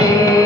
Hare